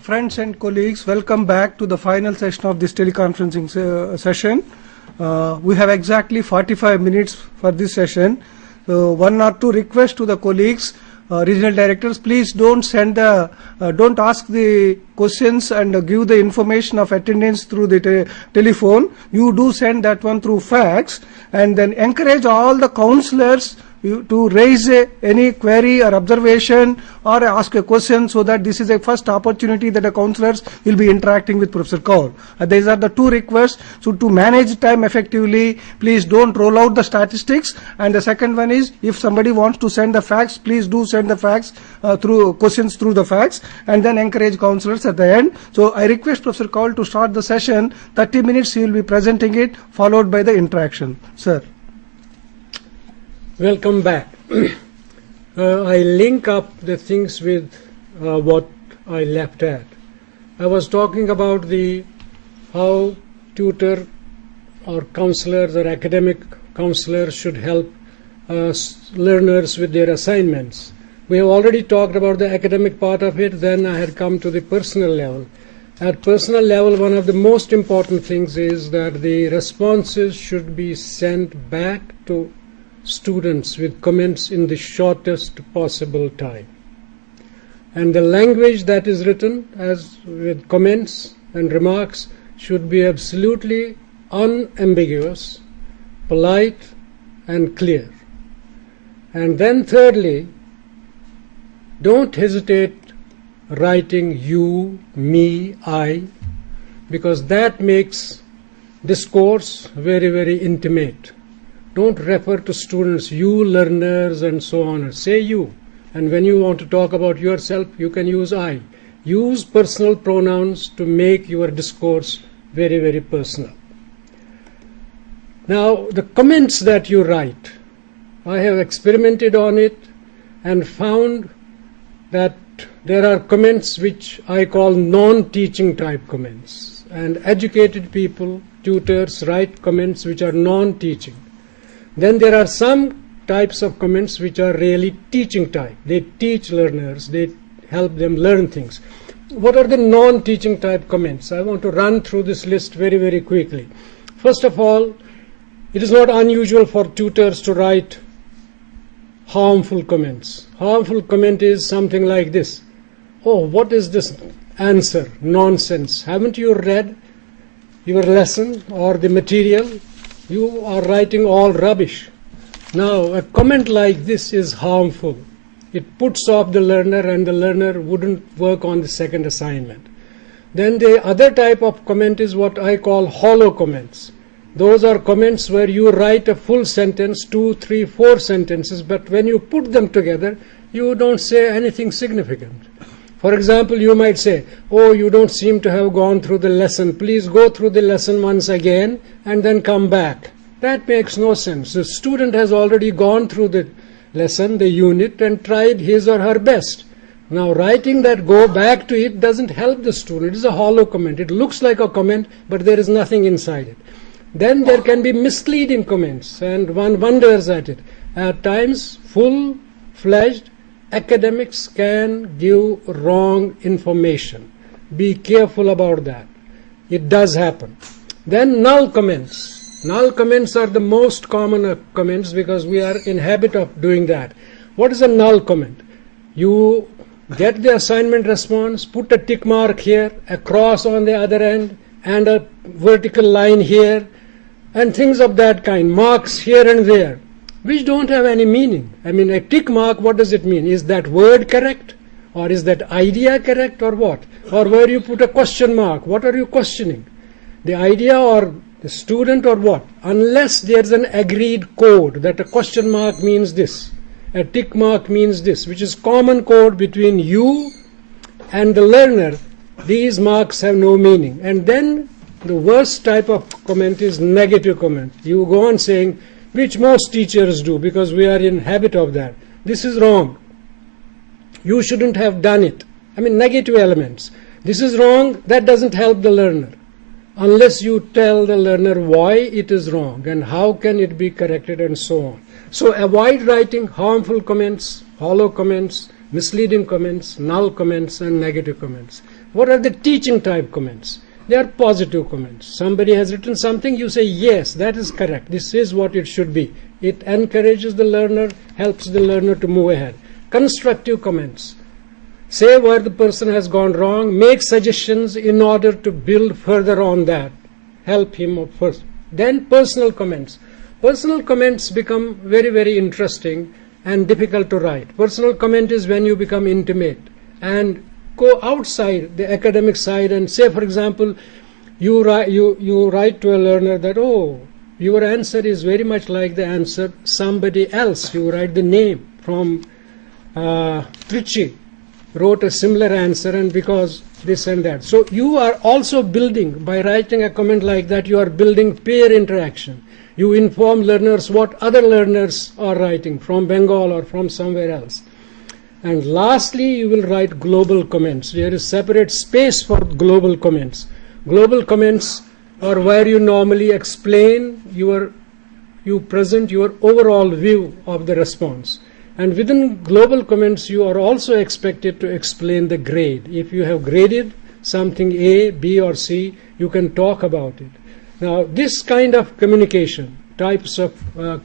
Friends and colleagues, welcome back to the final session of this teleconferencing session. We have exactly 45 minutes for this session. So one or two requests to the colleagues, regional directors, please don't ask the questions and give the information of attendance through the telephone. You do send that one through fax, and then encourage all the counselors to raise any query or observation or ask a question, so that this is a first opportunity that the counselors will be interacting with Professor Kaur. These are the two requests. So to manage time effectively, please don't roll out the statistics. And the second one is, if somebody wants to send the fax, please do send the fax through questions through the fax, and then encourage counselors at the end. So I request Professor Kaur to start the session. 30 minutes he will be presenting it, followed by the interaction. Sir. Welcome back. I link up the things with what I left at. I was talking about how tutor or counselors or academic counselors should help learners with their assignments. We have already talked about the academic part of it. Then I had come to the personal level. At personal level, one of the most important things is that the responses should be sent back to students with comments in the shortest possible time. And the language that is written as with comments and remarks should be absolutely unambiguous, polite and clear. And then thirdly, don't hesitate writing you, me, I, because that makes discourse very, very intimate. Don't refer to students, you learners and so on. Say you. And when you want to talk about yourself, you can use I. Use personal pronouns to make your discourse very, very personal. Now, the comments that you write, I have experimented on it and found that there are comments which I call non-teaching type comments. And educated people, tutors, write comments which are non-teaching. Then there are some types of comments which are really teaching type. They teach learners, they help them learn things. What are the non-teaching type comments? I want to run through this list very, very quickly. First of all, it is not unusual for tutors to write harmful comments. Harmful comment is something like this. Oh, what is this answer? Nonsense. Haven't you read your lesson or the material? You are writing all rubbish. Now, a comment like this is harmful. It puts off the learner, and the learner wouldn't work on the second assignment. Then the other type of comment is what I call hollow comments. Those are comments where you write a full sentence, 2, 3, 4 sentences, but when you put them together, you don't say anything significant. For example, you might say, oh, you don't seem to have gone through the lesson. Please go through the lesson once again and then come back. That makes no sense. The student has already gone through the lesson, the unit, and tried his or her best. Now, writing that go back to it doesn't help the student. It is a hollow comment. It looks like a comment, but there is nothing inside it. Then there can be misleading comments, and one wonders at it. At times, full-fledged academics can give wrong information. Be careful about that. It does happen. Then null comments. Null comments are the most common comments because we are in habit of doing that. What is a null comment? You get the assignment response, put a tick mark here, a cross on the other end, and a vertical line here, and things of that kind, marks here and there, which don't have any meaning. I mean, a tick mark, what does it mean? Is that word correct? Or is that idea correct, or what? Or where you put a question mark, what are you questioning? The idea or the student or what? Unless there's an agreed code that a question mark means this, a tick mark means this, which is common code between you and the learner, these marks have no meaning. And then the worst type of comment is negative comment. You go on saying, which most teachers do because we are in habit of that. This is wrong. You shouldn't have done it. I mean, negative elements. This is wrong. That doesn't help the learner unless you tell the learner why it is wrong and how can it be corrected and so on. So avoid writing harmful comments, hollow comments, misleading comments, null comments, and negative comments. What are the teaching type comments? They are positive comments. Somebody has written something, you say, yes, that is correct. This is what it should be. It encourages the learner, helps the learner to move ahead. Constructive comments. Say where the person has gone wrong, make suggestions in order to build further on that. Help him first. Then personal comments. Personal comments become very, very interesting and difficult to write. Personal comment is when you become intimate and go outside the academic side and say, for example, you write to a learner that, oh, your answer is very much like the answer somebody else. You write the name from Trichy wrote a similar answer, and because this and that. So you are also building, by writing a comment like that, you are building peer interaction. You inform learners what other learners are writing from Bengal or from somewhere else. And lastly, you will write global comments. There is separate space for global comments. Global comments are where you normally explain you present your overall view of the response. And within global comments, you are also expected to explain the grade. If you have graded something A, B, or C, you can talk about it. Now, this kind of communication, types of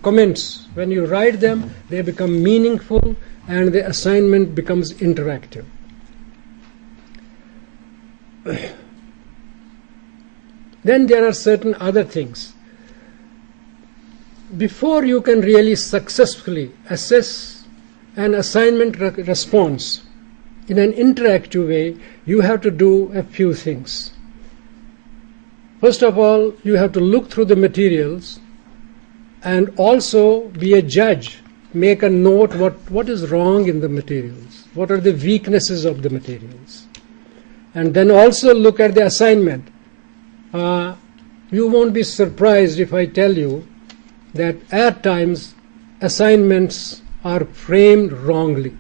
comments, when you write them, they become meaningful and the assignment becomes interactive. Then there are certain other things. Before you can really successfully assess an assignment response in an interactive way, you have to do a few things. First of all, you have to look through the materials and also be a judge. Make a note what is wrong in the materials, what are the weaknesses of the materials. And then also look at the assignment. You won't be surprised if I tell you that at times assignments are framed wrongly.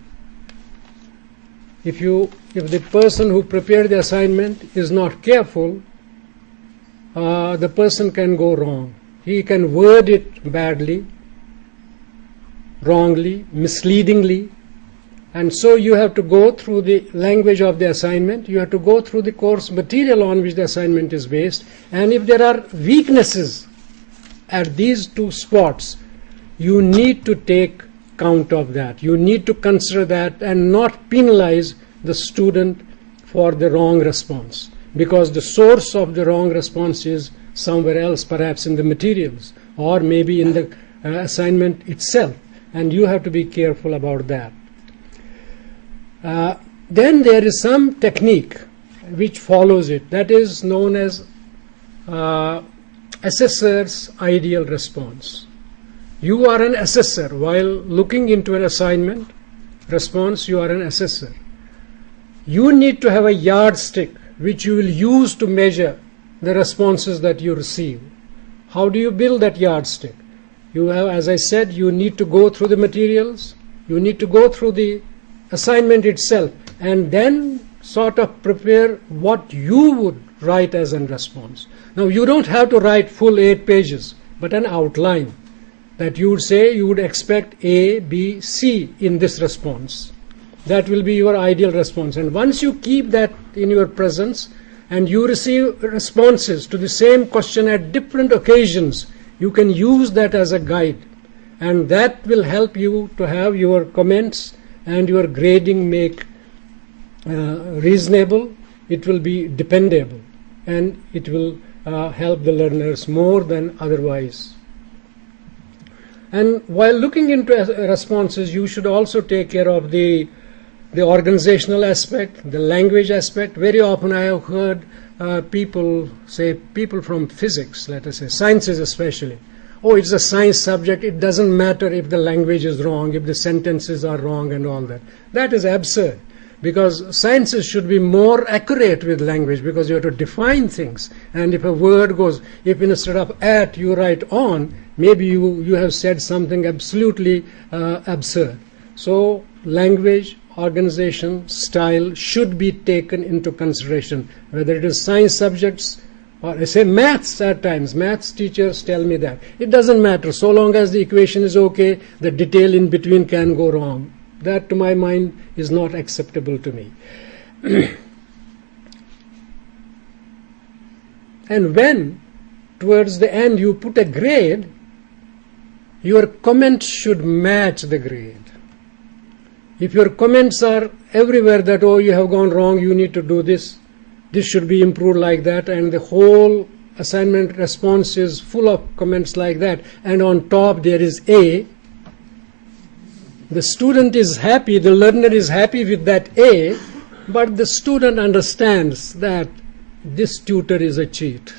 If the person who prepared the assignment is not careful, the person can go wrong. He can word it badly, wrongly, misleadingly, and so you have to go through the language of the assignment, you have to go through the course material on which the assignment is based, and if there are weaknesses at these two spots, you need to take count of that. You need to consider that and not penalize the student for the wrong response, because the source of the wrong response is somewhere else, perhaps in the materials or maybe in the assignment itself, and you have to be careful about that. Then there is some technique which follows it, that is known as assessor's ideal response. You are an assessor. While looking into an assignment response, you are an assessor. You need to have a yardstick which you will use to measure the responses that you receive. How do you build that yardstick? You have, as I said, you need to go through the materials, you need to go through the assignment itself, and then sort of prepare what you would write as a response. Now, you don't have to write full 8 pages, but an outline that you would say you would expect A, B, C in this response. That will be your ideal response. And once you keep that in your presence and you receive responses to the same question at different occasions, you can use that as a guide. And that will help you to have your comments and your grading make reasonable. It will be dependable, and it will help the learners more than otherwise. And while looking into responses, you should also take care of the organizational aspect, the language aspect. Very often I have heard people from physics, let us say, sciences especially, oh, it's a science subject, it doesn't matter if the language is wrong, if the sentences are wrong and all that. That is absurd, because sciences should be more accurate with language, because you have to define things. And if a word goes, if instead of at you write on, maybe you have said something absolutely absurd. So language, organization, style should be taken into consideration, whether it is science subjects or I say maths at times. Maths teachers tell me that. It doesn't matter, so long as the equation is okay, the detail in between can go wrong. That to my mind is not acceptable to me. And when, towards the end, you put a grade, your comments should match the grade. If your comments are everywhere that, oh, you have gone wrong, you need to do this, this should be improved like that, and the whole assignment response is full of comments like that, and on top there is A, the student is happy, the learner is happy with that A, but the student understands that this tutor is a cheat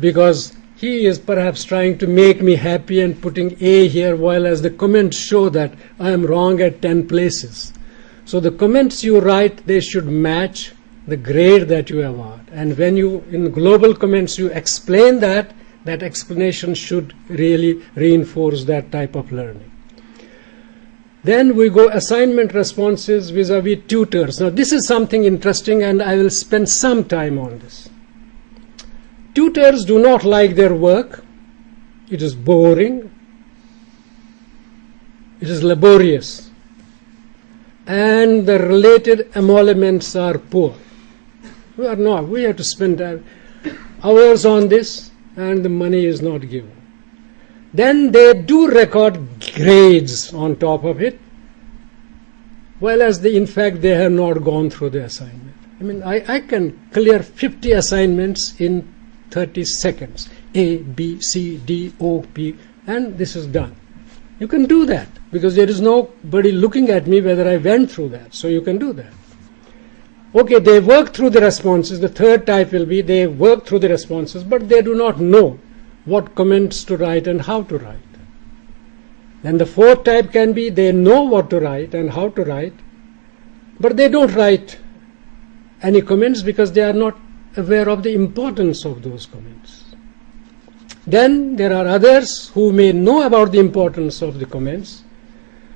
because he is perhaps trying to make me happy and putting A here, while as the comments show that I am wrong at 10 places. So the comments you write, they should match the grade that you award. And when you, in global comments, you explain that, that explanation should really reinforce that type of learning. Then we go assignment responses vis-a-vis tutors. Now this is something interesting, and I will spend some time on this. Tutors do not like their work. It is boring. It is laborious. And the related emoluments are poor. We are not. We have to spend hours on this, and the money is not given. Then they do record grades on top of it, whereas in fact they have not gone through the assignment. I mean, I can clear 50 assignments in 30 seconds. A, B, C, D, O, P, and this is done. You can do that because there is nobody looking at me whether I went through that, so you can do that. Okay, they work through the responses. The third type will be they work through the responses, but they do not know what comments to write and how to write. Then the fourth type can be they know what to write and how to write, but they don't write any comments because they are not aware of the importance of those comments. Then there are others who may know about the importance of the comments,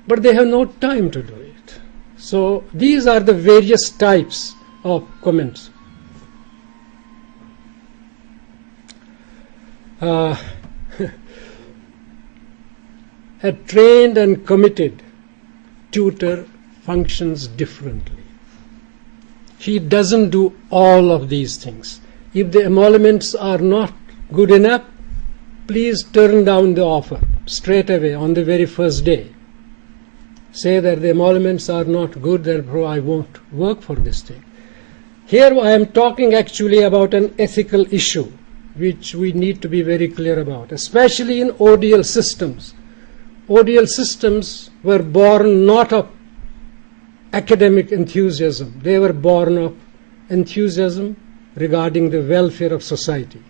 but they have no time to do it. So these are the various types of comments. A trained and committed tutor functions differently. He doesn't do all of these things. If the emoluments are not good enough, please turn down the offer straight away on the very first day. Say that the emoluments are not good, therefore I won't work for this thing. Here I am talking actually about an ethical issue which we need to be very clear about, especially in ODL systems. ODL systems were born not of academic enthusiasm, they were born of enthusiasm regarding the welfare of society.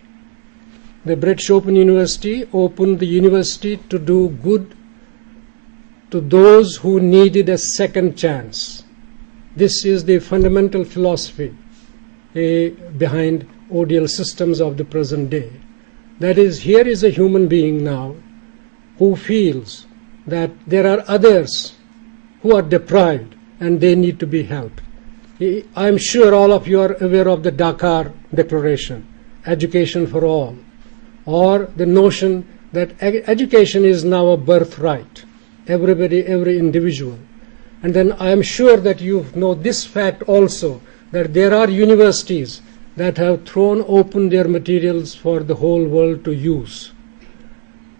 The British Open University opened the university to do good to those who needed a second chance. This is the fundamental philosophy behind ODL systems of the present day. That is, here is a human being now who feels that there are others who are deprived and they need to be helped. I am sure all of you are aware of the Dakar Declaration, education for all, or the notion that education is now a birthright, everybody, every individual. And then I am sure that you know this fact also, that there are universities that have thrown open their materials for the whole world to use.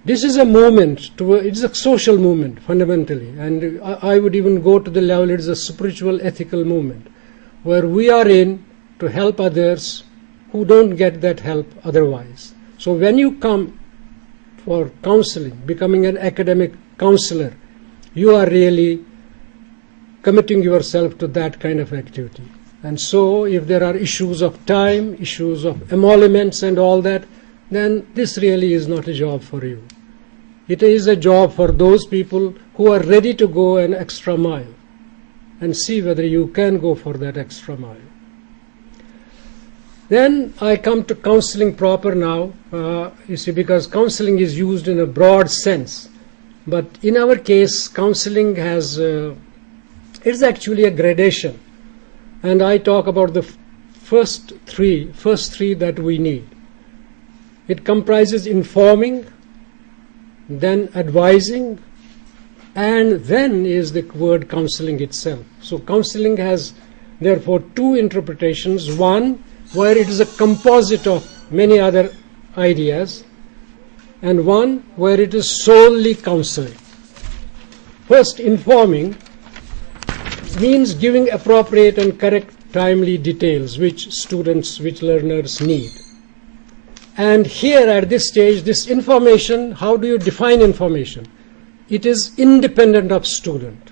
This is a movement, it's a social movement fundamentally, and I would even go to the level it is a spiritual ethical movement, where we are in to help others who don't get that help otherwise. So when you come for counseling, becoming an academic counselor, you are really committing yourself to that kind of activity. And so if there are issues of time, issues of emoluments and all that, then this really is not a job for you. It is a job for those people who are ready to go an extra mile and see whether you can go for that extra mile. Then I come to counseling proper now, you see, because counseling is used in a broad sense. But in our case, counseling has, it's actually a gradation. And I talk about the first three that we need. It comprises informing, then advising, and then is the word counseling itself. So counseling has therefore two interpretations. One, where it is a composite of many other ideas, and one where it is solely counseling. First, informing means giving appropriate and correct timely details which students, which learners need. And here at this stage, this information, how do you define information? It is independent of student.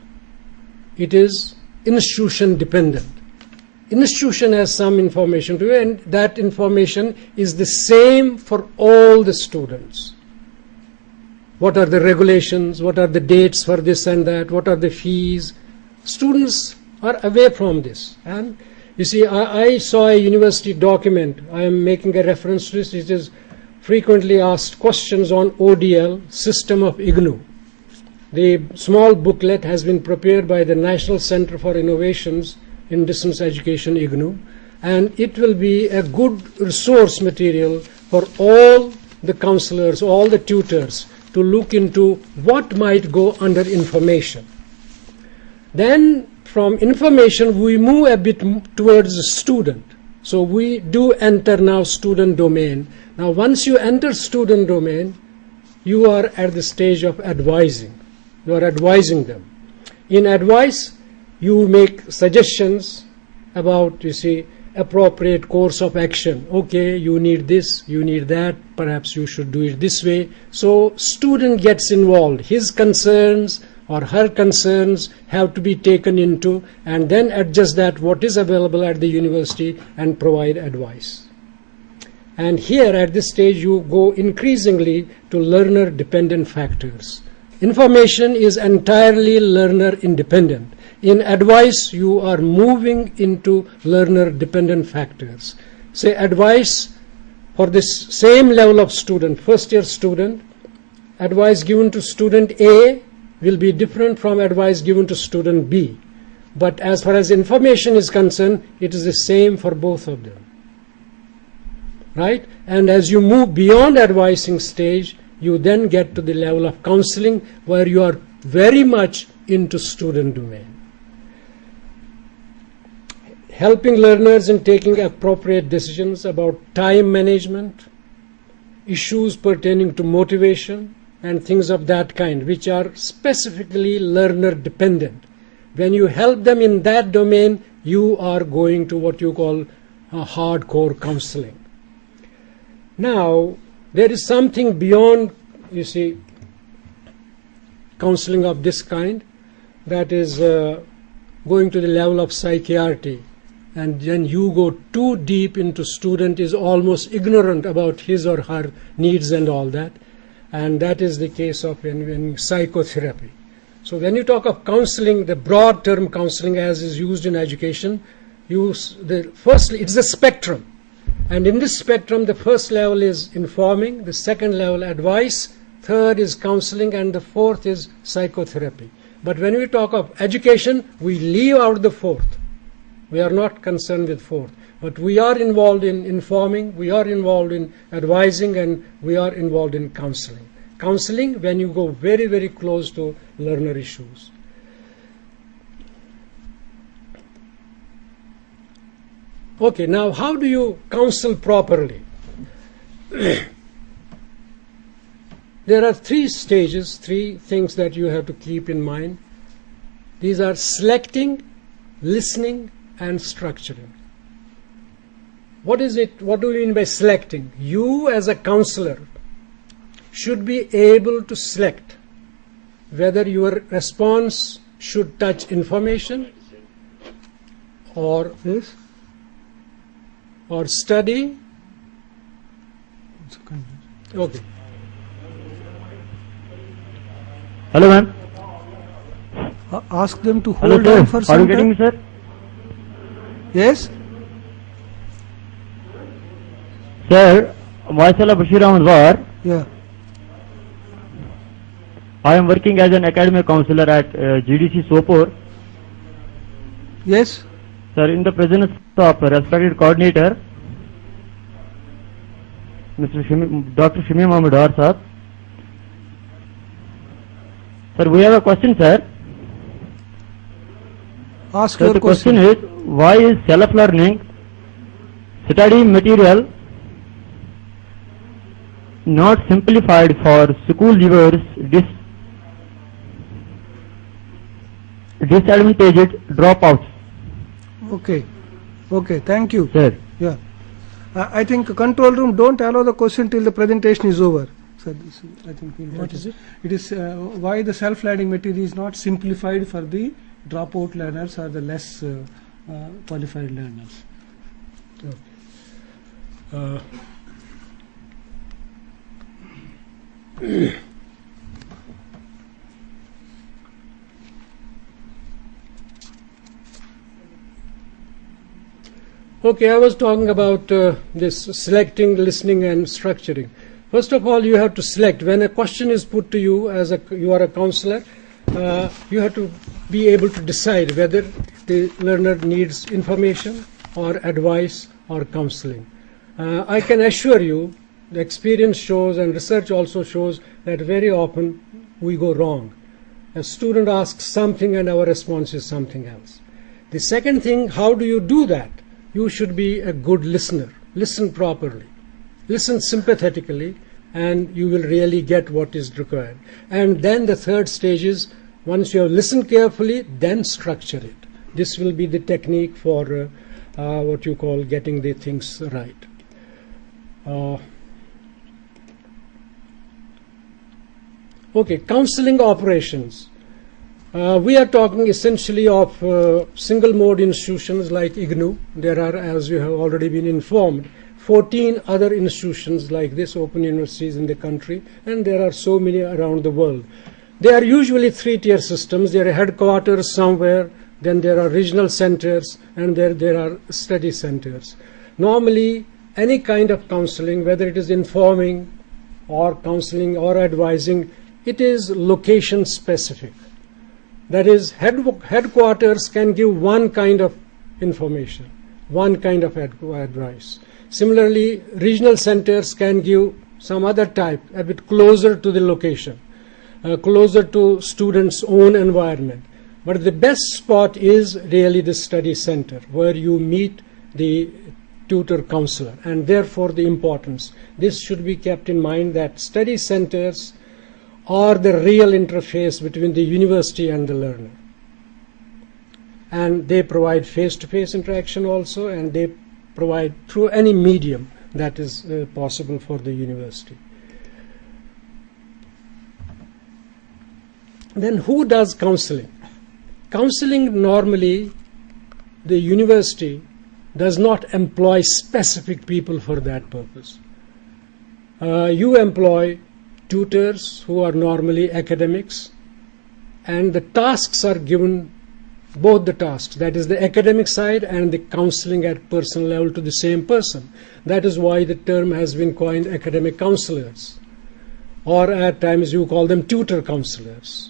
It is institution dependent. Institution has some information to you, and that information is the same for all the students. What are the regulations? What are the dates for this and that? What are the fees? Students are away from this. And you see, I saw a university document. I am making a reference to this. It is frequently asked questions on ODL, system of IGNOU. The small booklet has been prepared by the National Center for Innovations in Distance Education, IGNOU, and it will be a good resource material for all the counselors, all the tutors to look into what might go under information. Then from information we move a bit towards the student. So we do enter now student domain. Now once you enter student domain, you are at the stage of advising. You are advising them. In advice, you make suggestions about, you see, appropriate course of action. Okay, you need this, you need that, perhaps you should do it this way. So student gets involved. His concerns or her concerns have to be taken into, and then adjust that what is available at the university and provide advice. And here at this stage you go increasingly to learner dependent factors. Information is entirely learner independent. In advice, you are moving into learner-dependent factors. Say advice for this same level of student, first-year student, advice given to student A will be different from advice given to student B. But as far as information is concerned, it is the same for both of them. Right? And as you move beyond advising stage, you then get to the level of counseling where you are very much into student domain. Helping learners in taking appropriate decisions about time management, issues pertaining to motivation, and things of that kind, which are specifically learner dependent. When you help them in that domain, you are going to what you call hardcore counseling. Now, there is something beyond, you see, counseling of this kind, that is going to the level of psychiatry. And then you go too deep into student is almost ignorant about his or her needs and all that. And that is the case of in psychotherapy. So when you talk of counseling, the broad term counseling as is used in education, firstly, it's a spectrum. And in this spectrum, the first level is informing, the second level advice, third is counseling, and the fourth is psychotherapy. But when we talk of education, we leave out the fourth. We are not concerned with fourth. But we are involved in informing, we are involved in advising, and we are involved in counseling. Counseling when you go very, very close to learner issues. Okay, now how do you counsel properly? There are three stages, three things that you have to keep in mind. These are selecting, listening, and structuring. What is it? What do we mean by selecting? You as a counselor should be able to select whether your response should touch information or this or study. Okay. Hello, ma'am. Ask them to Hello, hold sir. on for Are some you getting me, time. sir? Yes? Sir, myself Bashir Ahmed War. Yeah. I am working as an academic counselor at GDC Sopor. Yes? Sir, in the presence of respected coordinator, Dr. Shami Mohammed Dar, sir. Sir, we have a question, sir. Ask Sir, your the question question. is, why is self-learning study material not simplified for school leavers, disadvantaged dropouts. Okay. Okay, thank you. Sir, Yeah. I think control room don't allow the question till the presentation is over. So this, I think What is it? It is why the self-learning material is not simplified for the dropout learners or the less qualified learners. Uh, Okay, I was talking about this selecting, listening, and structuring. First of all, you have to select. When a question is put to you as you are a counselor, you have to be able to decide whether the learner needs information or advice or counseling. I can assure you, the experience shows and research also shows that very often we go wrong. A student asks something and our response is something else. The second thing, how do you do that? You should be a good listener. Listen properly. Listen sympathetically, and you will really get what is required. And then the third stage is, once you have listened carefully, then structure it. This will be the technique for what you call getting the things right. Okay, counseling operations. We are talking essentially of single mode institutions like IGNOU. There are, as you have already been informed, 14 other institutions like this, open universities in the country, and there are so many around the world. They are usually three-tier systems. There are headquarters somewhere, then there are regional centers, and there are study centers. Normally, any kind of counseling, whether it is informing or counseling or advising, it is location specific. That is, headquarters can give one kind of information, one kind of advice. Similarly, regional centers can give some other type, a bit closer to the location, closer to students' own environment. But the best spot is really the study center, where you meet the tutor counselor, and therefore the importance. This should be kept in mind, that study centers are the real interface between the university and the learner. And they provide face-to-face interaction also, and they provide through any medium that is possible for the university. Then who does counseling? Counseling, normally the university does not employ specific people for that purpose. You employ tutors who are normally academics, and the tasks are given, both the tasks, that is the academic side and the counseling at personal level, to the same person. That is why the term has been coined academic counselors, or at times you call them tutor counselors.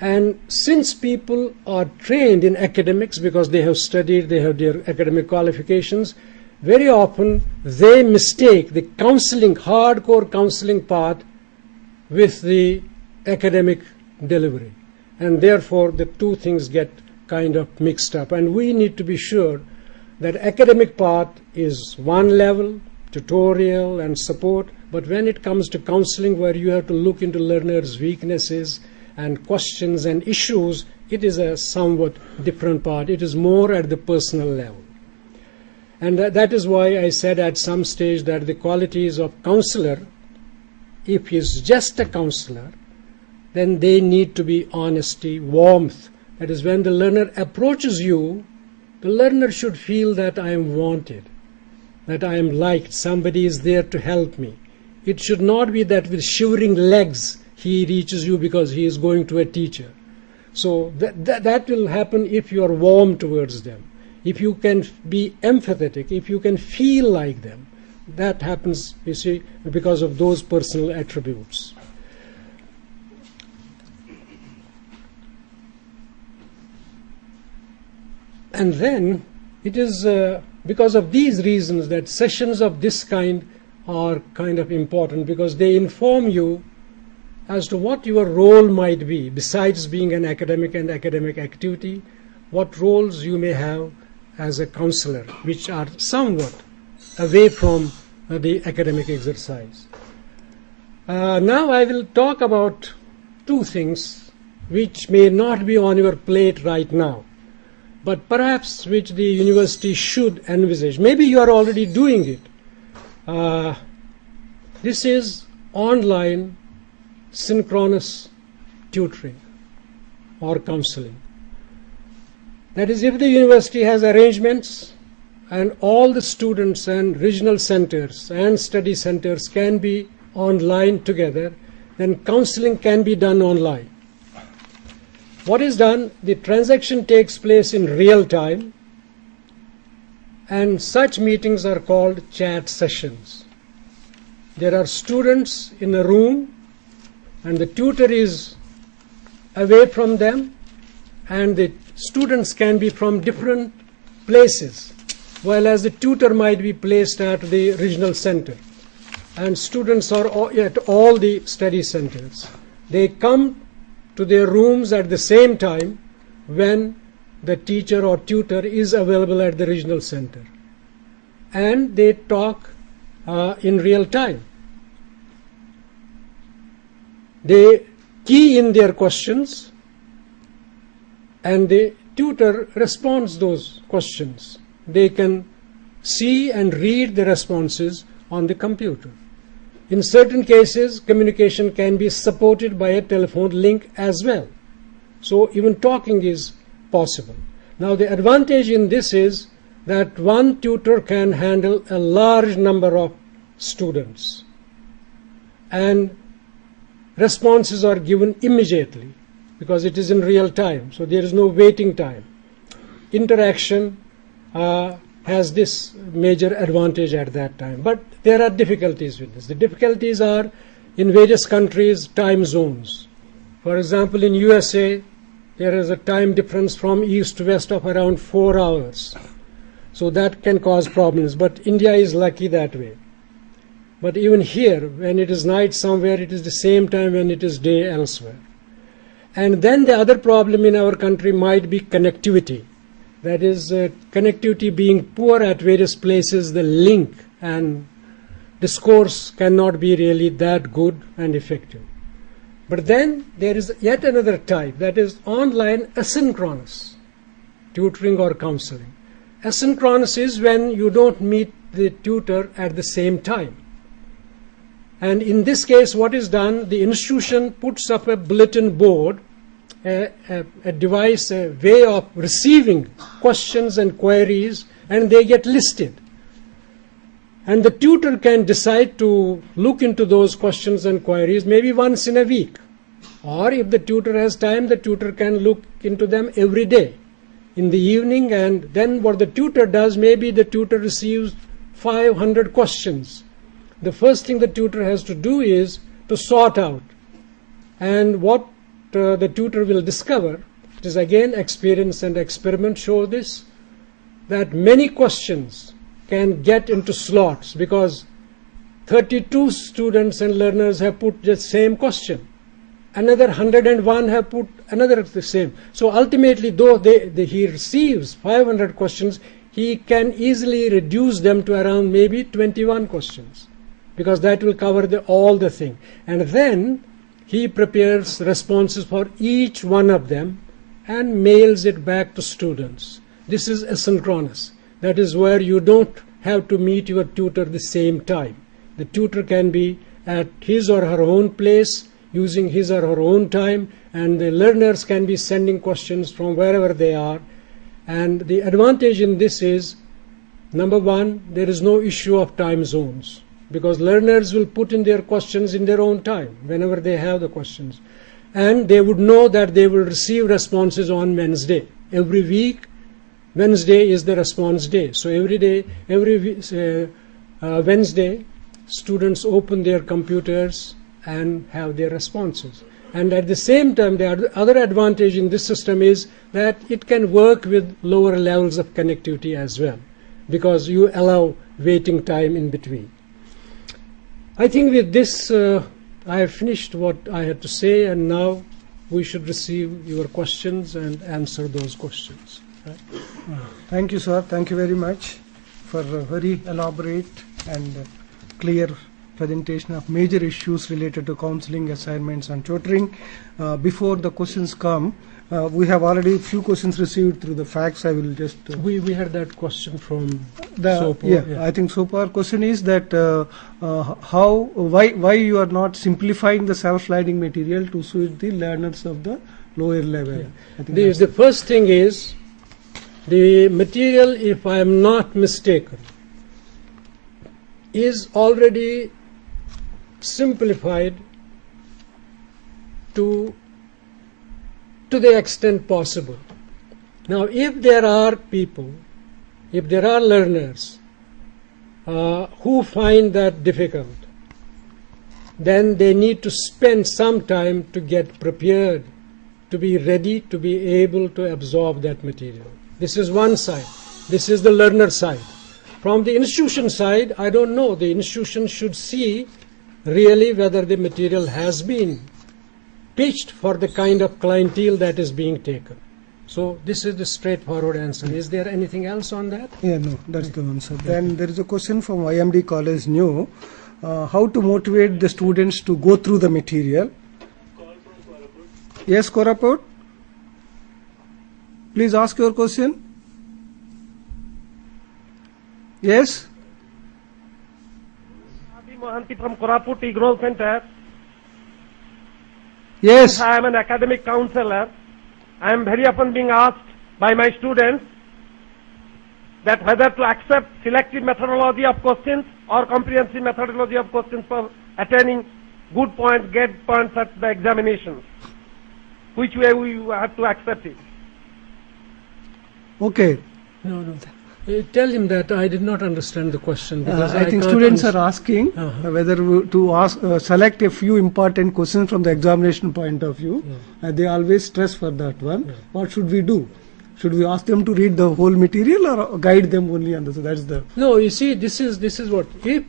And since people are trained in academics because they have studied, they have their academic qualifications, very often they mistake the counseling, hardcore counseling part with the academic delivery. And therefore the two things get kind of mixed up. And we need to be sure that academic part is one level, tutorial and support, but when it comes to counseling, where you have to look into learners' weaknesses and questions and issues, it is a somewhat different part. It is more at the personal level. And that is why I said at some stage that the qualities of counselor, if he is just a counselor, then they need to be honesty, warmth. That is, when the learner approaches you, the learner should feel that I am wanted, that I am liked, somebody is there to help me. It should not be that with shivering legs he reaches you because he is going to a teacher. So that will happen if you are warm towards them. If you can be empathetic, if you can feel like them, that happens, you see, because of those personal attributes. And then it is because of these reasons that sessions of this kind are kind of important, because they inform you as to what your role might be, besides being an academic and academic activity, what roles you may have as a counselor, which are somewhat away from the academic exercise. Now I will talk about two things which may not be on your plate right now, but perhaps which the university should envisage. Maybe you are already doing it. This is online synchronous tutoring or counseling. That is, if the university has arrangements and all the students and regional centers and study centers can be online together, then counseling can be done online. What is done? The transaction takes place in real time, and such meetings are called chat sessions. There are students in a room, and the tutor is away from them, and the students can be from different places, while as the tutor might be placed at the regional center, and students are at all the study centers. They come to their rooms at the same time when the teacher or tutor is available at the regional center, and they talk in real time. They key in their questions, and the tutor responds those questions. They can see and read the responses on the computer. In certain cases, communication can be supported by a telephone link as well. So even talking is possible. Now the advantage in this is that one tutor can handle a large number of students, and responses are given immediately because it is in real time, so there is no waiting time. Interaction has this major advantage at that time. But there are difficulties with this. The difficulties are in various countries, time zones. For example, in USA, there is a time difference from east to west of around 4 hours. So that can cause problems, but India is lucky that way. But even here, when it is night somewhere, it is the same time when it is day elsewhere. And then the other problem in our country might be connectivity. That is, connectivity being poor at various places, the link and discourse cannot be really that good and effective. But then there is yet another type, that is online asynchronous tutoring or counseling. Asynchronous is when you don't meet the tutor at the same time. And in this case, what is done? The institution puts up a bulletin board, a device, a way of receiving questions and queries, and they get listed. And the tutor can decide to look into those questions and queries maybe once in a week. Or if the tutor has time, the tutor can look into them every day in the evening. And then what the tutor does, maybe the tutor receives 500 questions. The first thing the tutor has to do is to sort out. And what the tutor will discover, it is again experience and experiment show this, that many questions can get into slots because 32 students and learners have put the same question. Another 101 have put another the same. So ultimately, though he receives 500 questions, he can easily reduce them to around maybe 21 questions, because that will cover all the thing. And then he prepares responses for each one of them and mails it back to students. This is asynchronous. That is where you don't have to meet your tutor at the same time. The tutor can be at his or her own place using his or her own time, and the learners can be sending questions from wherever they are. And the advantage in this is, number one, there is no issue of time zones, because learners will put in their questions in their own time, whenever they have the questions. And they would know that they will receive responses on Wednesday. Every week, Wednesday is the response day. So every Wednesday, students open their computers and have their responses. And at the same time, the other advantage in this system is that it can work with lower levels of connectivity as well, because you allow waiting time in between. I think with this, I have finished what I had to say, and now we should receive your questions and answer those questions. Right? Thank you, sir. Thank you very much for a very elaborate and clear presentation of major issues related to counseling, assignments, and tutoring. Before the questions come, we have already few questions received through the fax. I will just We had that question from the Sopar. yeah, I think so far question is that why you are not simplifying the self-sliding material to suit the learners of the lower level. Yeah. I think The first thing is the material, if I am not mistaken, is already simplified to the extent possible. Now, if there are people, if there are learners who find that difficult, then they need to spend some time to get prepared, to be ready, to be able to absorb that material. This is one side. This is the learner side. From the institution side, I don't know. The institution should see really whether the material has been pitched for the kind of clientele that is being taken. So this is the straightforward answer. Is there anything else on that? Yeah, no, that's the answer. Then there is a question from IMD College New. How to motivate the students to go through the material? Yes, Koraput? Please ask your question. Yes? Adi Mohanty from Koraput Igro Center. Yes. I am an academic counselor. I am very often being asked by my students that whether to accept selective methodology of questions or comprehensive methodology of questions for attaining good points, get points at the examinations. Which way we have to accept it? Okay. No. Tell him that I did not understand the question. Because I think can't students are understand. asking whether to ask, select a few important questions from the examination point of view. They always stress for that one. What should we do? Should we ask them to read the whole material or guide them only on this? That's the. No, you see, this is what. If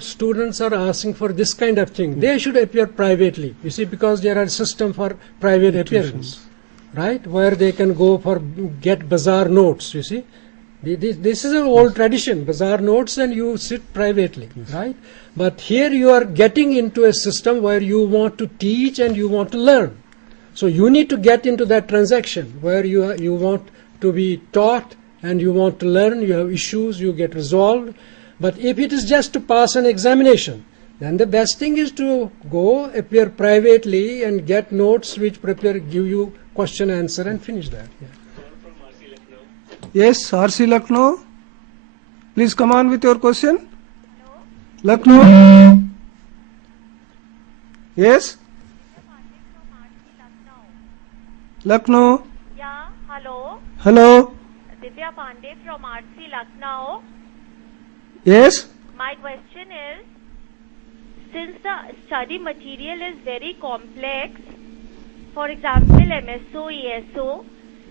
students are asking for this kind of thing, they should appear privately. You see, because there are a system for private appearance, right? Where they can go for get bazaar notes. You see, this is an old tradition. Bazaar notes, and you sit privately, right? But here you are getting into a system where you want to teach and you want to learn. So you need to get into that transaction where you want to be taught and you want to learn, you have issues, you get resolved. But if it is just to pass an examination, then the best thing is to go appear privately and get notes which give you question answer and finish that. Yeah. Yes, RC Lucknow. Please come on with your question. Lucknow. Yes. Lucknow. Yeah, hello. Hello. Divya Pandey from RC Lucknow. Yes. My question is, since the study material is very complex, for example, MSO, ESO,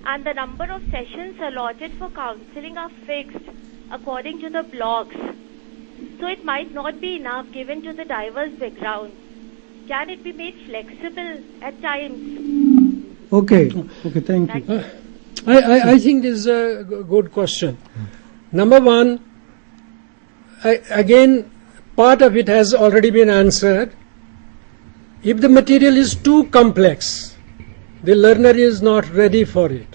and the number of sessions allotted for counseling are fixed according to the blocks, so it might not be enough given to the diverse backgrounds. Can it be made flexible at times? Okay, thank you. I think this is a good question. Number one, again, part of it has already been answered. If the material is too complex, the learner is not ready for it.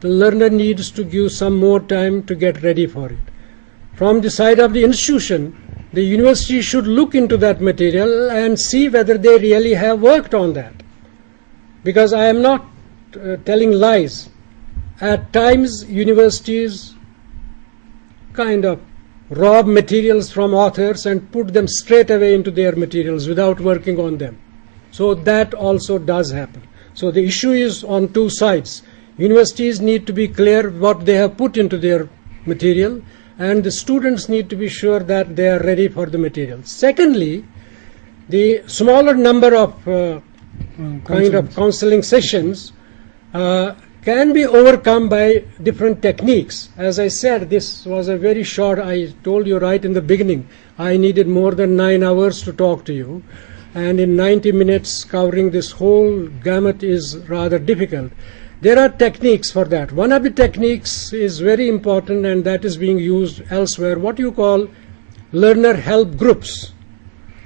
The learner needs to give some more time to get ready for it. From the side of the institution, the university should look into that material and see whether they really have worked on that. Because I am not telling lies. At times, universities kind of rob materials from authors and put them straight away into their materials without working on them. So that also does happen. So the issue is on two sides. Universities need to be clear what they have put into their material, and the students need to be sure that they are ready for the material. Secondly, the smaller number of kind of counseling sessions can be overcome by different techniques. As I said, this was a very short, I told you right in the beginning, I needed more than 9 hours to talk to you. And in 90 minutes covering this whole gamut is rather difficult. There are techniques for that. One of the techniques is very important, and that is being used elsewhere, what you call learner help groups.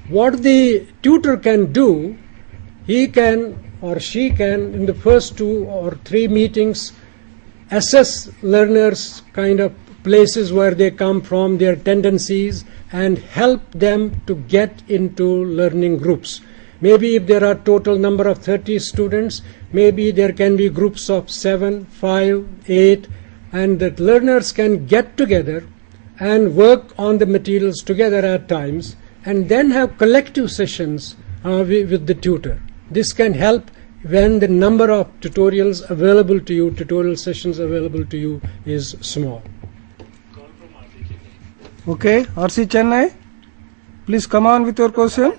What the tutor can do, he can or she can in the first 2 or 3 meetings assess learners' kind of places where they come from, their tendencies, and help them to get into learning groups. Maybe if there are total number of 30 students, maybe there can be groups of 7, 5, 8, and that learners can get together and work on the materials together at times, and then have collective sessions with the tutor. This can help when the number of tutorials available to you, tutorial sessions available to you is small. Okay, RC Chennai, please come on with your question.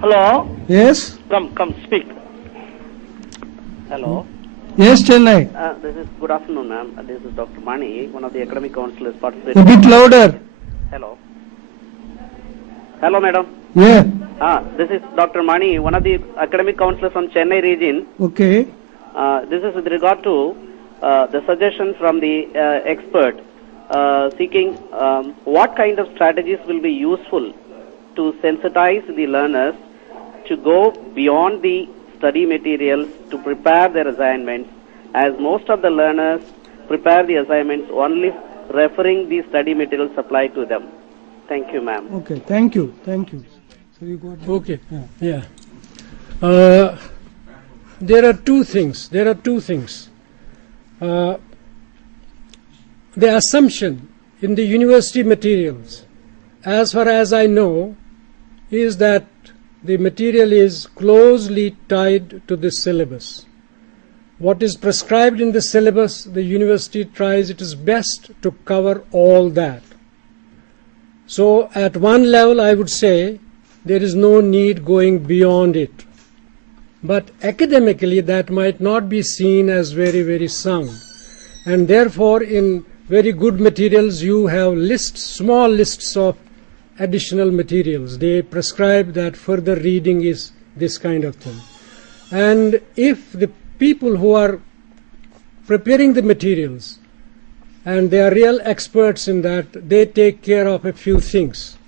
Hello? Yes? Come, speak. Hello? Yes, Chennai. This is good afternoon, ma'am. This is Dr. Mani, one of the academic counselors A participating. bit louder. Hello? Hello, madam. Yeah. This is Dr. Mani, one of the academic counselors from Chennai region. Okay. This is with regard to the suggestion from the expert seeking what kind of strategies will be useful to sensitize the learners to go beyond the study materials to prepare their assignments, as most of the learners prepare the assignments only referring the study materials supplied to them. Thank you, ma'am. Okay, thank you. Thank you. So you got Okay. Yeah. There are two things. The assumption in the university materials, as far as I know, is that the material is closely tied to the syllabus. What is prescribed in the syllabus, the university tries its best to cover all that. So at one level, I would say there is no need going beyond it. But academically, that might not be seen as very, very sound. And therefore, in very good materials, you have small lists of additional materials. They prescribe that further reading is this kind of thing. And if the people who are preparing the materials, and they are real experts in that, they take care of a few things.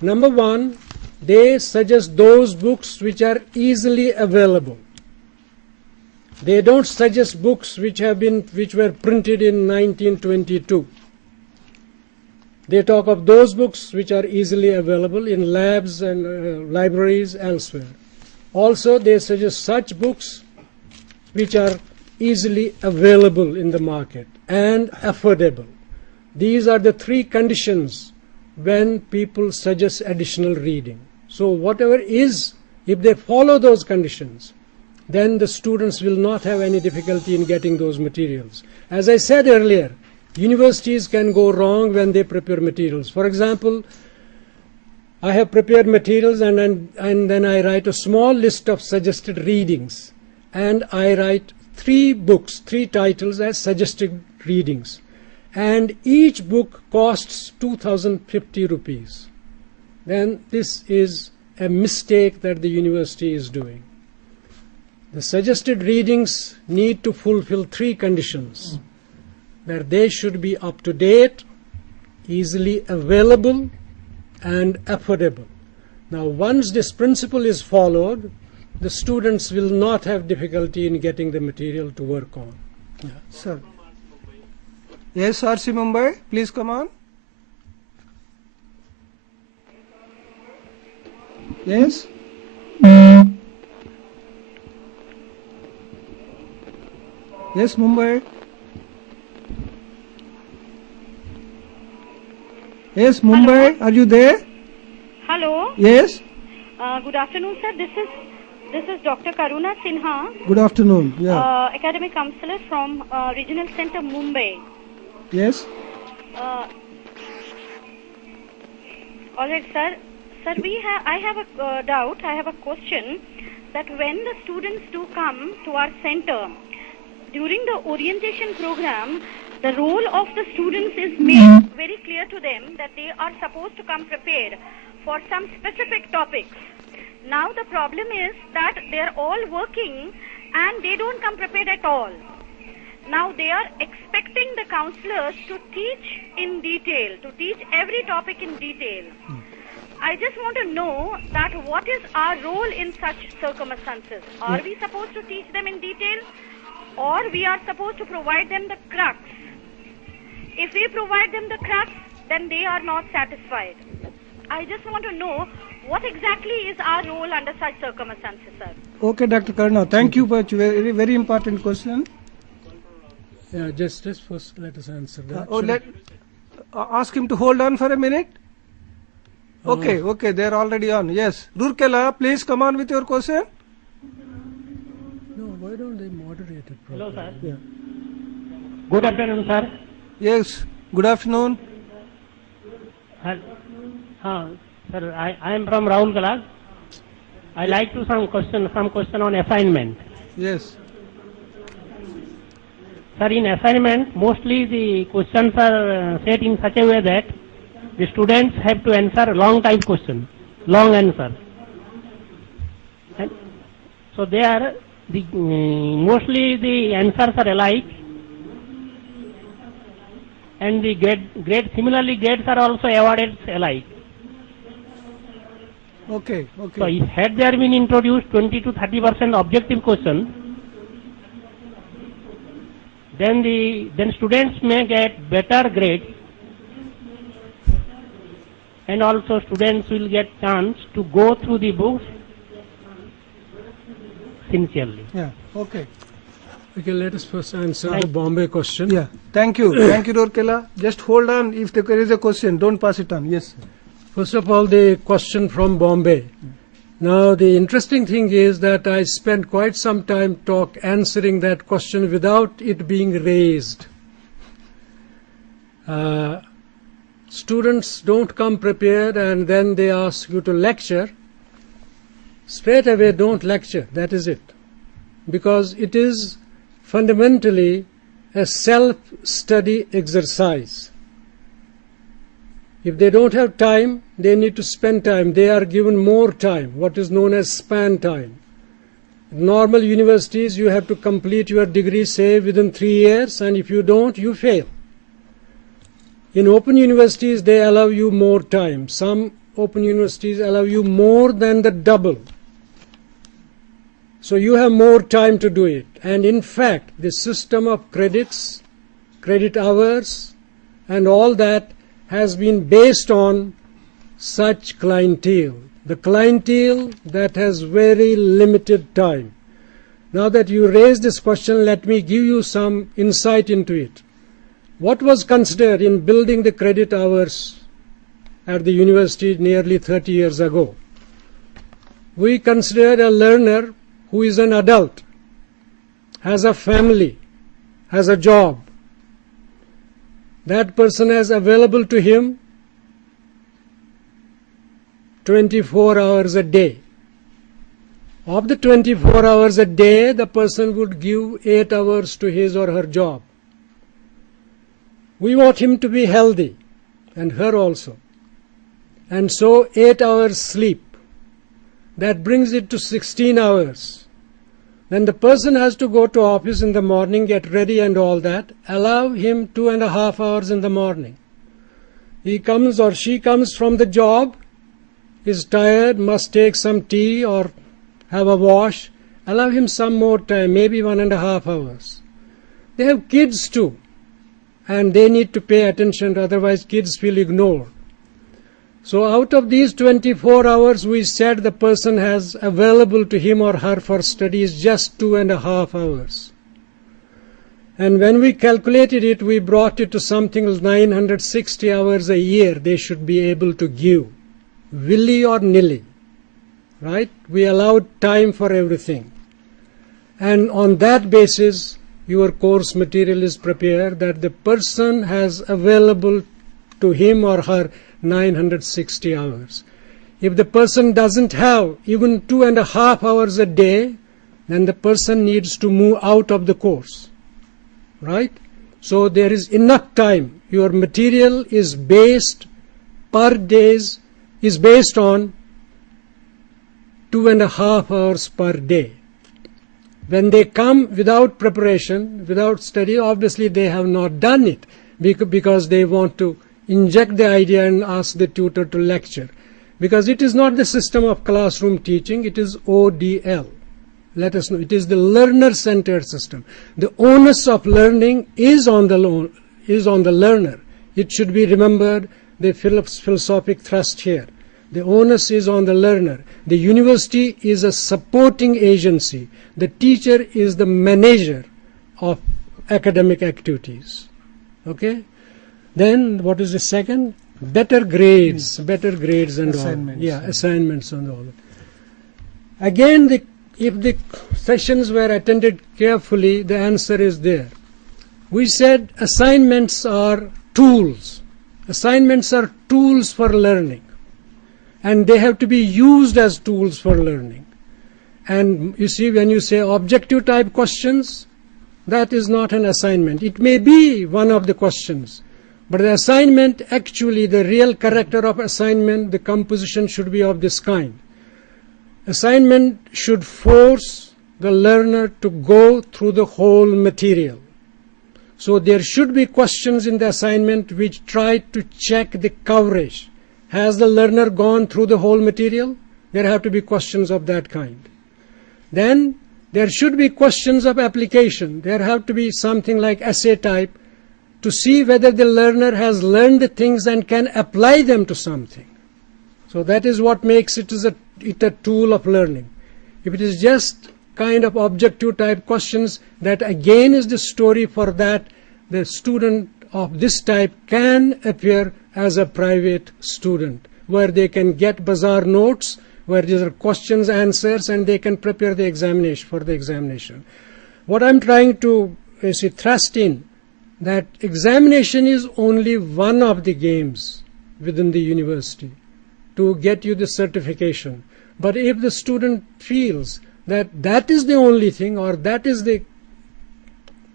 Number one, they suggest those books which are easily available. They don't suggest books which were printed in 1922. They talk of those books which are easily available in labs and libraries elsewhere. Also, they suggest such books which are easily available in the market and affordable. These are the 3 conditions when people suggest additional reading. So whatever is, if they follow those conditions, then the students will not have any difficulty in getting those materials. As I said earlier, universities can go wrong when they prepare materials. For example, I have prepared materials and then I write a small list of suggested readings, and I write 3 books, 3 titles as suggested readings, and each book costs 2,050 rupees. Then this is a mistake that the university is doing. The suggested readings need to fulfill 3 conditions: that they should be up to date, easily available, and affordable. Now, once this principle is followed, the students will not have difficulty in getting the material to work on. Yeah. Sir. Yes, RC Mumbai, please come on. Yes? Yes, Mumbai. Yes, Mumbai, are you there? Hello. Yes? Good afternoon, sir. This is Dr. Karuna Sinha. Good afternoon. Yeah. Academic counselor from Regional Center, Mumbai. Yes? All right, sir. Sir, I have a doubt. I have a question that when the students do come to our center, during the orientation program, the role of the students is made very clear to them that they are supposed to come prepared for some specific topics. Now the problem is that they are all working and they don't come prepared at all. Now they are expecting the counselors to teach in detail, to teach every topic in detail. I just want to know that what is our role in such circumstances? Are we supposed to teach them in detail, or we are supposed to provide them the crux? If we provide them the crux, then they are not satisfied. I just want to know what exactly is our role under such circumstances, sir. Okay, Dr. Karna, thank you for a very, very important question. Yeah, just first let us answer that. Ask him to hold on for a minute. Okay, they're already on. Yes. Roorkela, please come on with your question. No, why don't they moderate it properly? Hello, sir. Yeah. Good afternoon, sir. Yes, good afternoon. Sir, I am from Rahul Galag. I like to some question on assignment. Yes. Sir, in assignment, mostly the questions are set in such a way that the students have to answer long type question, long answer. And so there, mostly the answers are alike, and the similarly grades are also awarded alike. Okay. So had there been introduced 20 to 30% objective question, then students may get better grades, and also students will get chance to go through the books sincerely. Yeah. Okay. Okay, let us first answer the Bombay question. Yeah. Thank you, Roorkela. Just hold on. If there is a question, don't pass it on. Yes. First of all, the question from Bombay. Now, the interesting thing is that I spent quite some time answering that question without it being raised. Students don't come prepared and then they ask you to lecture. Straight away, don't lecture. That is it. Because it is fundamentally a self-study exercise. If they don't have time, they need to spend time. They are given more time, what is known as span time. In normal universities, you have to complete your degree, say, within 3 years, and if you don't, you fail. In open universities, they allow you more time. Some open universities allow you more than the double. So you have more time to do it. And in fact, the system of credits, credit hours, and all that has been based on such clientele. The clientele that has very limited time. Now that you raised this question, let me give you some insight into it. What was considered in building the credit hours at the university nearly 30 years ago? We considered a learner who is an adult, has a family, has a job. That person has available to him 24 hours a day. Of the 24 hours a day, the person would give 8 hours to his or her job. We want him to be healthy, and her also. And so 8 hours sleep. That brings it to 16 hours. Then the person has to go to office in the morning, get ready and all that. Allow him 2.5 hours in the morning. He comes or she comes from the job, is tired, must take some tea or have a wash. Allow him some more time, maybe 1.5 hours. They have kids too, and they need to pay attention, otherwise kids feel ignored. So out of these 24 hours, we said the person has available to him or her for studies just 2.5 hours. And when we calculated it, we brought it to something like 960 hours a year they should be able to give, willy or nilly. Right? We allowed time for everything. And on that basis, your course material is prepared that the person has available to him or her 960 hours. If the person doesn't have even 2.5 hours a day, then the person needs to move out of the course. Right? So there is enough time. Your material is based on 2.5 hours per day. When they come without preparation, without study, obviously they have not done it because they want to inject the idea and ask the tutor to lecture. Because it is not the system of classroom teaching, it is ODL. Let us know, it is the learner-centered system. The onus of learning is on the learner. It should be remembered, the philosophic thrust here. The onus is on the learner. The university is a supporting agency. The teacher is the manager of academic activities. Okay? Then what is the second? Better grades and Assignments. all. Yeah, assignments and all. Again, if the sessions were attended carefully, the answer is there. We said assignments are tools. Assignments are tools for learning. And they have to be used as tools for learning. And you see, when you say objective type questions, that is not an assignment. It may be one of the questions, but the assignment, actually the real character of assignment, the composition should be of this kind. Assignment should force the learner to go through the whole material. So there should be questions in the assignment which try to check the coverage. Has the learner gone through the whole material? There have to be questions of that kind. Then there should be questions of application. There have to be something like essay type to see whether the learner has learned the things and can apply them to something. So that is what makes it a tool of learning. If it is just kind of objective type questions, that again is the story for that the student of this type can appear as a private student, where they can get bazaar notes, where there are questions, answers, and they can prepare the examination for the examination. What I'm trying to thrust in, that examination is only one of the games within the university to get you the certification. But if the student feels that that is the only thing, or that is the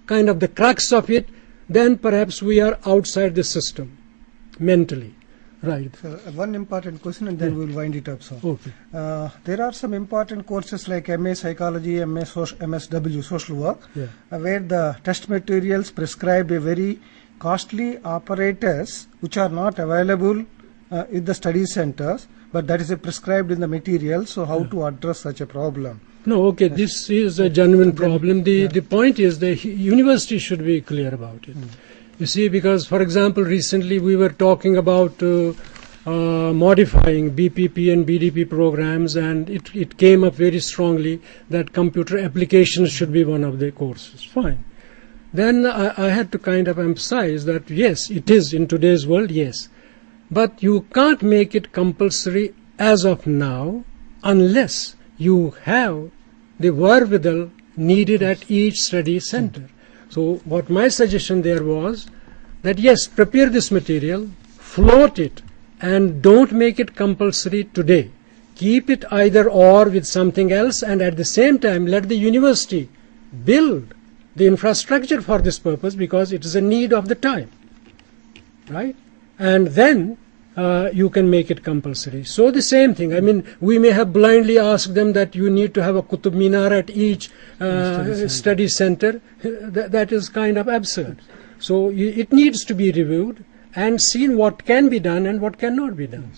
kind of the crux of it, then perhaps we are outside the system mentally. Right. So, one important question and then we will wind it up, sir. Okay. There are some important courses like MA Psychology, MSW, Social Work, where the test materials prescribe a very costly apparatus which are not available in the study centers, but that is prescribed in the material. So how to address such a problem? No, okay, this is a genuine problem. The point is the university should be clear about it. You see, because, for example, recently we were talking about modifying BPP and BDP programs, and it came up very strongly that computer applications should be one of the courses. Fine. Then I had to kind of emphasize that, yes, it is in today's world, yes. But you can't make it compulsory as of now unless you have the wherewithal needed at each study center. So what my suggestion there was that, yes, prepare this material, float it, and don't make it compulsory today. Keep it either or with something else, and at the same time let the university build the infrastructure for this purpose, because it is a need of the time, right? And then you can make it compulsory. So the same thing, I mean, we may have blindly asked them that you need to have a Qutub Minar at each study center. That is kind of absurd. So it needs to be reviewed and seen what can be done and what cannot be done.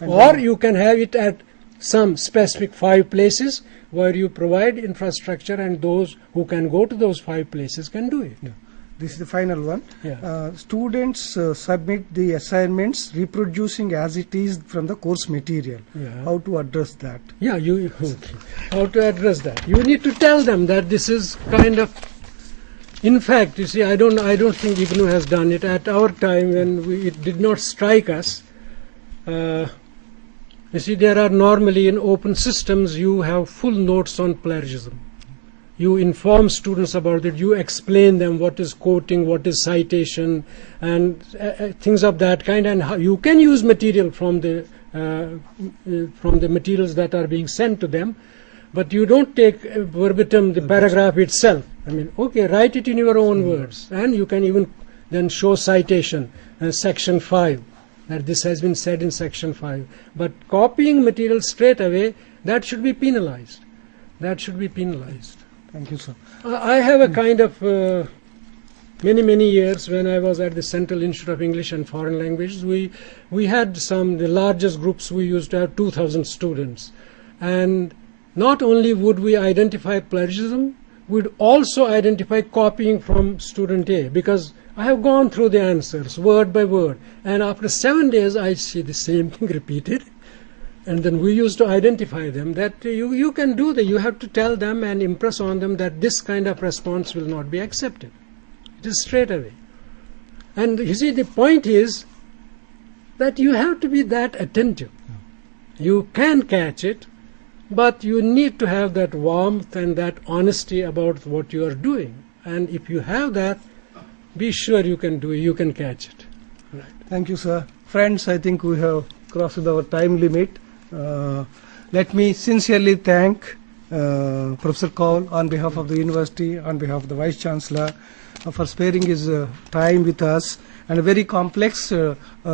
Right? Or you can have it at some specific 5 places where you provide infrastructure, and those who can go to those 5 places can do it. Yeah. This is the final one. Yeah. Students submit the assignments reproducing as it is from the course material. Yeah. How to address that? Yeah, okay. How to address that? You need to tell them that this is kind of, in fact, you see, I don't think IGNOU has done it. At our time, when it did not strike us, you see, there are normally in open systems, you have full notes on plagiarism. You inform students about it, you explain them what is quoting, what is citation, and things of that kind, and how you can use material from the materials that are being sent to them, but you don't take verbatim the paragraph itself. I mean, okay, write it in your own words, and you can even then show citation, section 5, that this has been said in section 5. But copying material straight away, that should be penalized. That should be penalized. Thank you, sir. I have a kind of many years when I was at the Central Institute of English and Foreign Languages. We had the largest groups. We used to have 2,000 students, and not only would we identify plagiarism, we'd also identify copying from student A, because I have gone through the answers word by word, and after 7 days I see the same thing repeated. And then we used to identify them that you can do that. You have to tell them and impress on them that this kind of response will not be accepted. It is straight away. And you see, the point is that you have to be that attentive. You can catch it, but you need to have that warmth and that honesty about what you are doing. And if you have that, be sure you can do it, you can catch it. Right. Thank you, sir. Friends, I think we have crossed our time limit. Let me sincerely thank Professor Kaul on behalf of the university, on behalf of the Vice Chancellor, for sparing his time with us. And a very complex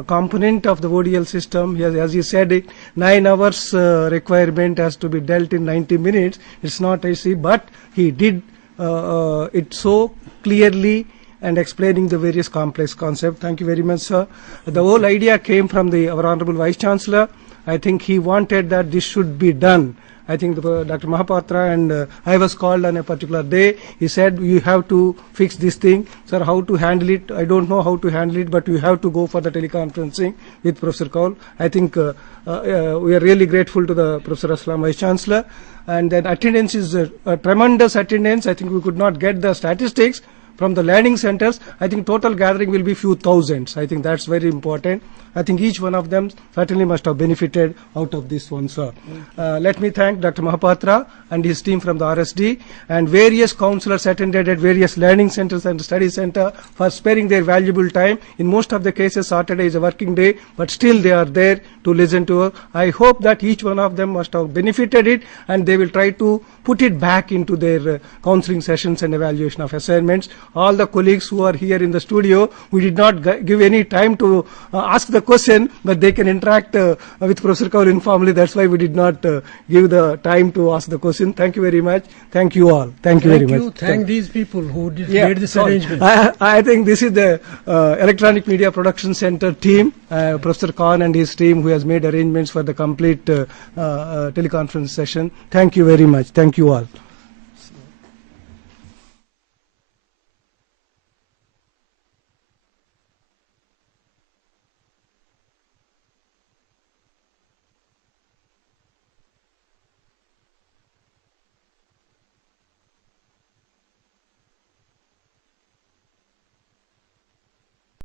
component of the ODL system. As you said, 9 hours requirement has to be dealt in 90 minutes. It's not easy, but he did it so clearly and explaining the various complex concepts. Thank you very much, sir. The whole idea came from our Honorable Vice Chancellor. I think he wanted that this should be done. I think Dr. Mahapatra and I was called on a particular day. He said, you have to fix this thing. Sir, how to handle it? I don't know how to handle it, but you have to go for the teleconferencing with Professor Kaul. I think we are really grateful to the Professor Aslam, Vice Chancellor. And then attendance is a tremendous attendance. I think we could not get the statistics from the learning centers. I think total gathering will be few thousands. I think that's very important. I think each one of them certainly must have benefited out of this one, sir. Let me thank Dr. Mahapatra and his team from the RSD, and various counselors attended at various learning centers and study center for sparing their valuable time. In most of the cases, Saturday is a working day, but still they are there to listen to us. I hope that each one of them must have benefited it, and they will try to put it back into their counseling sessions and evaluation of assignments. All the colleagues who are here in the studio, we did not give any time to ask the question, but they can interact with Professor Kaul informally. That's why we did not give the time to ask the question. Thank you very much. Thank you all. Thank you very much. Thank these people who made this arrangement. I think this is the Electronic Media Production Center team, Professor Khan and his team, who has made arrangements for the complete teleconference session. Thank you very much. Thank you all.